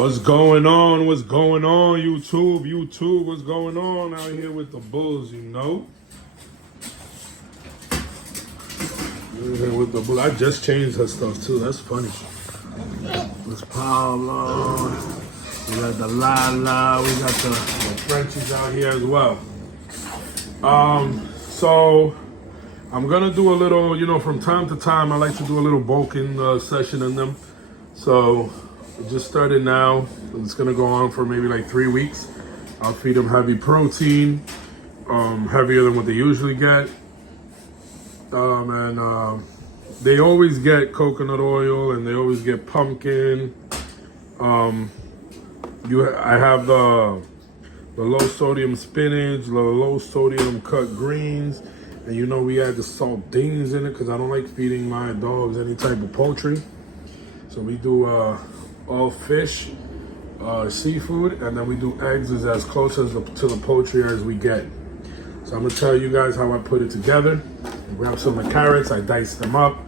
What's going on? What's going on, YouTube? YouTube, what's going on out here with the bulls, you know? With the bull. I just changed her stuff too. That's funny. There's Paolo. We got the Lala. We got the Frenchies out here as well. So I'm gonna do a little, from time to time I like to do a little bulking session in them. So it just started now. It's gonna go on for maybe like 3 weeks. I'll feed them heavy protein, heavier than what they usually get. They always get coconut oil and they always get pumpkin. I have the low sodium spinach, the low sodium cut greens, and we add the saltines in it because I don't like feeding my dogs any type of poultry. So we do all fish, seafood, and then we do eggs as close to the poultry as we get. So I'm gonna tell you guys how I put it together. I grab some of the carrots, I dice them up.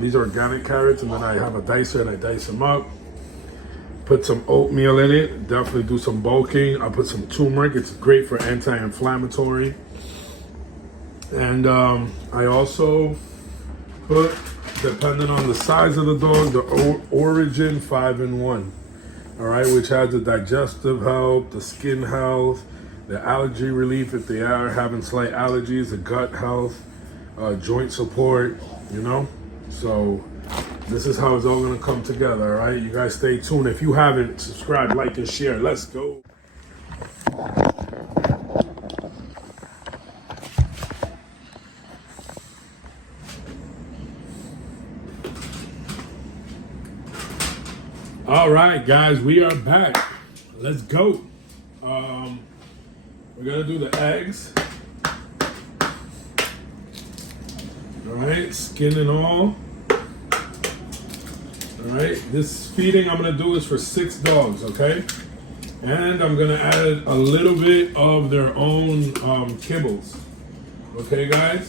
These are organic carrots, and then I have a dicer and I dice them up. Put some oatmeal in it, definitely do some bulking. I put some turmeric, it's great for anti-inflammatory. And I also put, depending on the size of the dog, the Origin 5-in-1, all right, which has the digestive health, the skin health, the allergy relief if they are having slight allergies, the gut health, joint support, So this is how it's all gonna come together, all right? You guys stay tuned. If you haven't, subscribe, like, and share. Let's go. All right, guys, we are back. Let's go. We're gonna do the eggs. All right, skin and all. All right, this feeding I'm gonna do is for 6 dogs, okay? And I'm gonna add a little bit of their own kibbles. Okay, guys?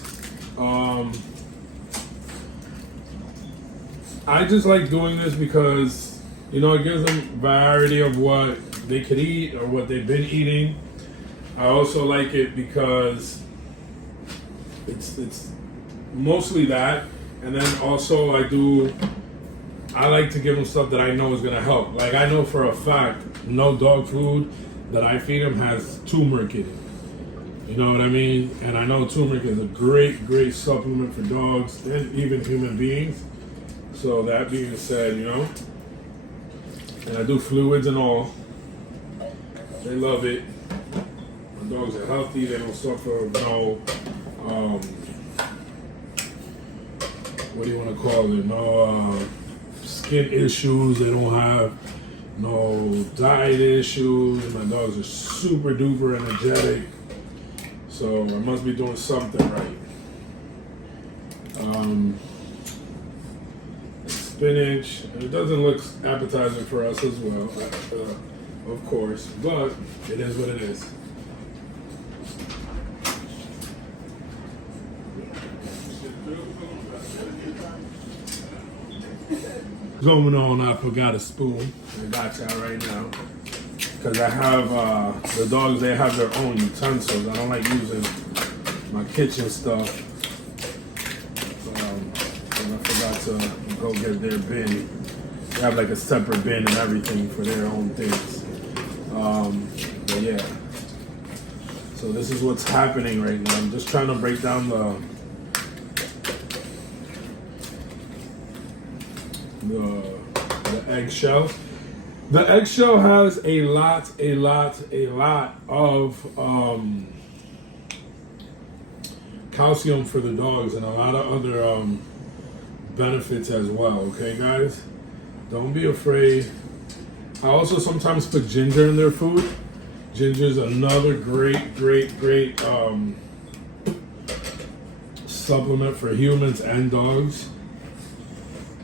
I just like doing this because, it gives them variety of what they could eat or what they've been eating. I also like it because it's mostly that, and then also I like to give them stuff that I know is gonna help. Like I know for a fact, no dog food that I feed them has turmeric in it. You know what I mean? And I know turmeric is a great, great supplement for dogs and even human beings. So that being said, and I do fluids and all. They love it. My dogs are healthy. They don't suffer no, what do you want to call it? No skin issues. They don't have no diet issues. My dogs are super duper energetic. So I must be doing something right. Spinach. And it doesn't look appetizing for us as well, of course, but it is what it is. Going on, I forgot a spoon. I got y'all right now. Because I have, the dogs, they have their own utensils. I don't like using my kitchen stuff. And I forgot to go get their bin. They have like a separate bin and everything for their own things. But yeah. So this is what's happening right now. I'm just trying to break down the eggshell. The eggshell has a lot of calcium for the dogs and a lot of other benefits as well. Okay, guys, don't be afraid. I also sometimes put ginger in their food. Ginger is another great supplement for humans and dogs.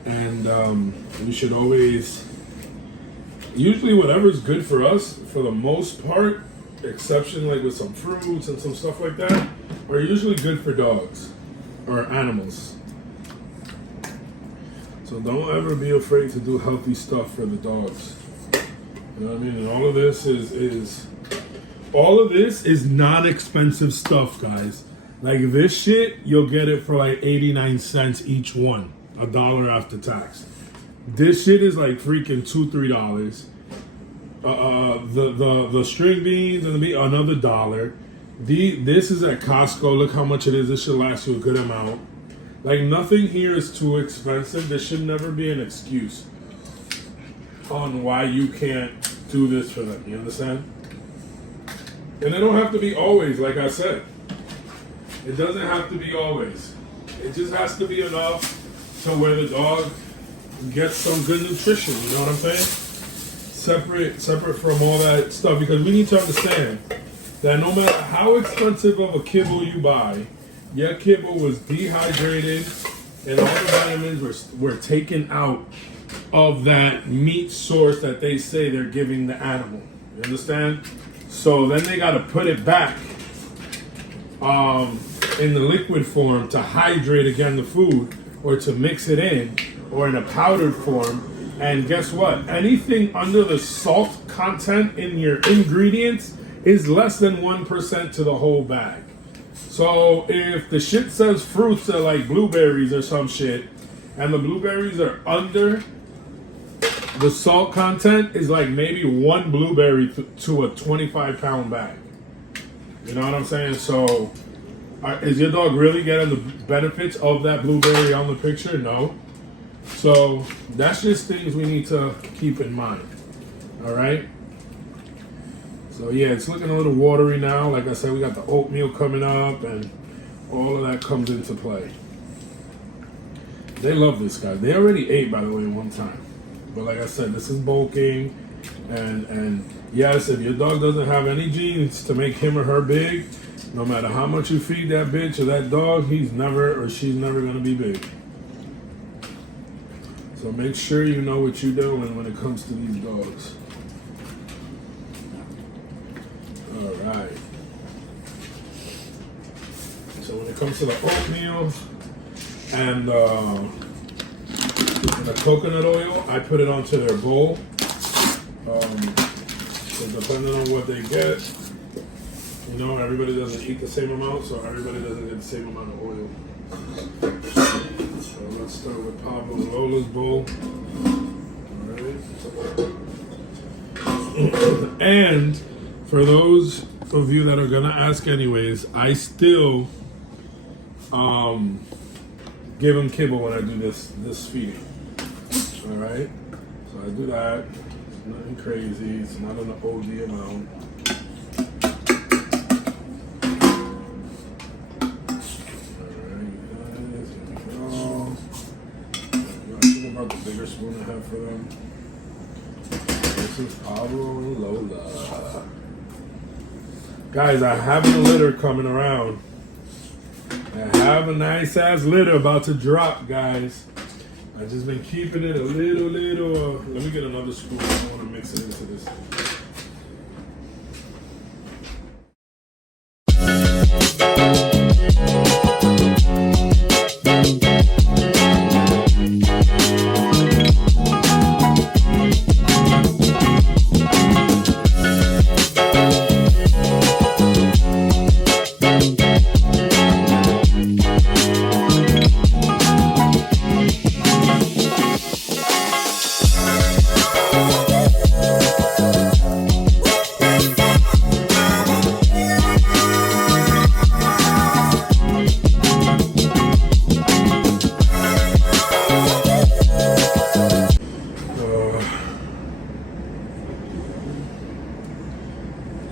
And we should always, usually whatever's good for us, for the most part, exception like with some fruits and some stuff like that, are usually good for dogs or animals. So don't ever be afraid to do healthy stuff for the dogs. You know what I mean? And all of this is non-expensive stuff, guys. Like this shit, you'll get it for like 89 cents each one, $1 after tax. This shit is like freaking $2-3. The string beans and the meat, another $1. This is at Costco. Look how much it is. This should last you a good amount. Like nothing here is too expensive. There should never be an excuse on why you can't do this for them. You understand? And it don't have to be always, like I said. It doesn't have to be always. It just has to be enough to where the dog gets some good nutrition. You know what I'm saying? Separate from all that stuff, because we need to understand that no matter how expensive of a kibble you buy, your kibble was dehydrated and all the vitamins were taken out of that meat source that they say they're giving the animal. You understand? So then they got to put it back in the liquid form to hydrate again the food, or to mix it in, or in a powdered form. And guess what? Anything under the salt content in your ingredients is less than 1% to the whole bag. So if the shit says fruits are like blueberries or some shit, and the blueberries are under the salt content, is like maybe one blueberry to a 25-pound bag. You know what I'm saying? So is your dog really getting the benefits of that blueberry on the picture? No. So that's just things we need to keep in mind. All right. So yeah, it's looking a little watery now. Like I said, we got the oatmeal coming up, and all of that comes into play. They love this guy. They already ate, by the way, one time. But like I said, this is bulking, and yes, if your dog doesn't have any genes to make him or her big, no matter how much you feed that bitch or that dog, he's never or she's never gonna be big. So make sure you know what you're doing when it comes to these dogs. All right. So when it comes to the oatmeal and the coconut oil, I put it onto their bowl. So depending on what they get, you know, everybody doesn't eat the same amount, so everybody doesn't get the same amount of oil. So let's start with Pablo and Lola's bowl. Alright. And for those of you that are gonna ask anyways, I still give them kibble when I do this feeding. Alright? So I do that. It's nothing crazy, it's not an OD amount. The bigger spoon I have for them. This is Pablo and Lola. Guys, I have a litter coming around. I have a nice ass litter about to drop, guys. I've just been keeping it a little. Let me get another spoon. I don't want to mix it into this.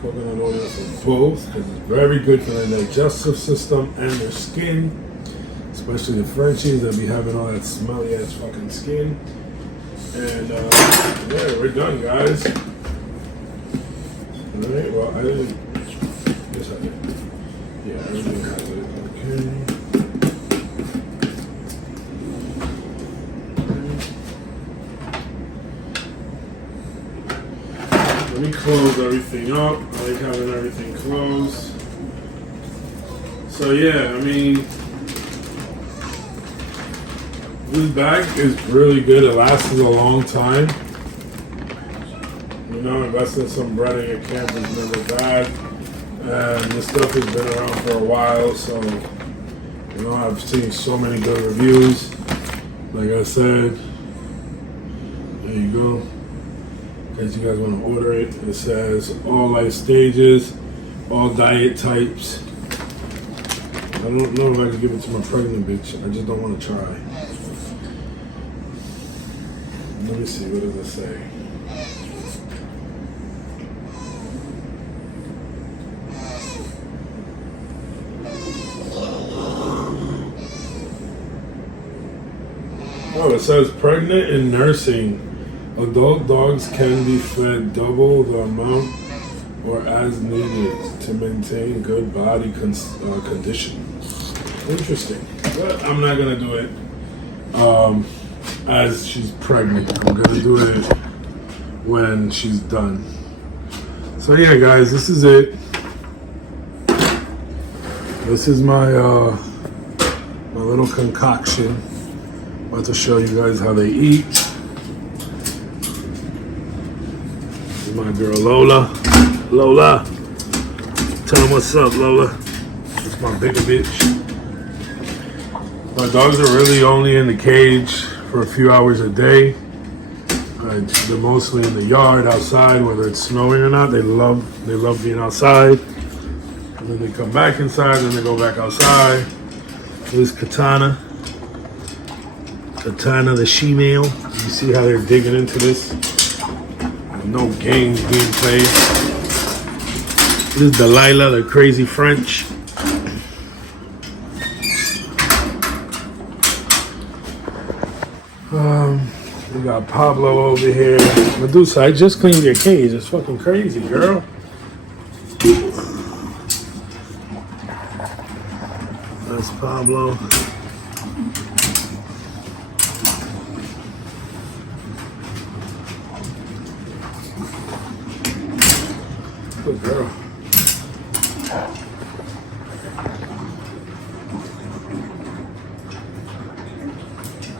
Coconut oil for both, because it's very good for their digestive system and their skin, especially the Frenchies that be having all that smelly ass fucking skin. And yeah, we're done, guys. Alright, well, I didn't. Yes, I did. Yeah, everything has it. Okay. Let me close everything up. I like having everything closed. So yeah, I mean, this bag is really good. It lasts a long time. You know, investing some bread in your camp is never bad. And this stuff has been around for a while, so you know, I've seen so many good reviews. Like I said, there you go. In case you guys want to order it, it says all life stages, all diet types. I don't know if I can give it to my pregnant bitch. I just don't want to try. Let me see, what does it say? Oh, it says pregnant and nursing. Adult dogs can be fed double the amount or as needed to maintain good body condition. Interesting. But I'm not going to do it as she's pregnant. I'm going to do it when she's done. So yeah, guys, this is it. This is my my little concoction. About to show you guys how they eat. This is my girl Lola. Lola, tell them what's up, Lola. That's my bigger bitch. My dogs are really only in the cage for a few hours a day. They're mostly in the yard, outside, whether it's snowing or not. They love being outside. And then they come back inside, and they go back outside. This is Katana. Katana, the she-male. You see how they're digging into this? No games being played. This is Delilah, the crazy French. We got Pablo over here. Medusa, I just cleaned your cage. It's fucking crazy, girl. That's Pablo. Good girl.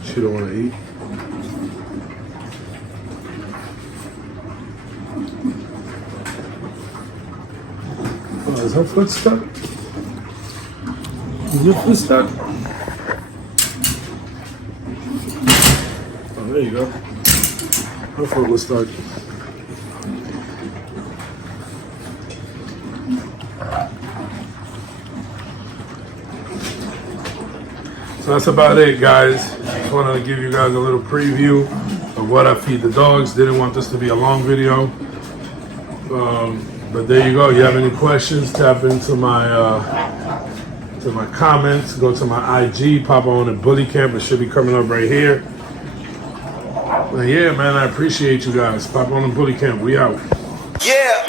She don't want to eat. Oh, is her foot stuck? Is your foot stuck? Oh, there you go. Her foot was stuck. So that's about it, guys. Just wanted to give you guys a little preview of what I feed the dogs. Didn't want this to be a long video. But there you go. You have any questions, tap into my comments. Go to my IG, Papa on the Bully Camp. It should be coming up right here. But yeah, man, I appreciate you guys. Papa on the Bully Camp. We out. Yeah.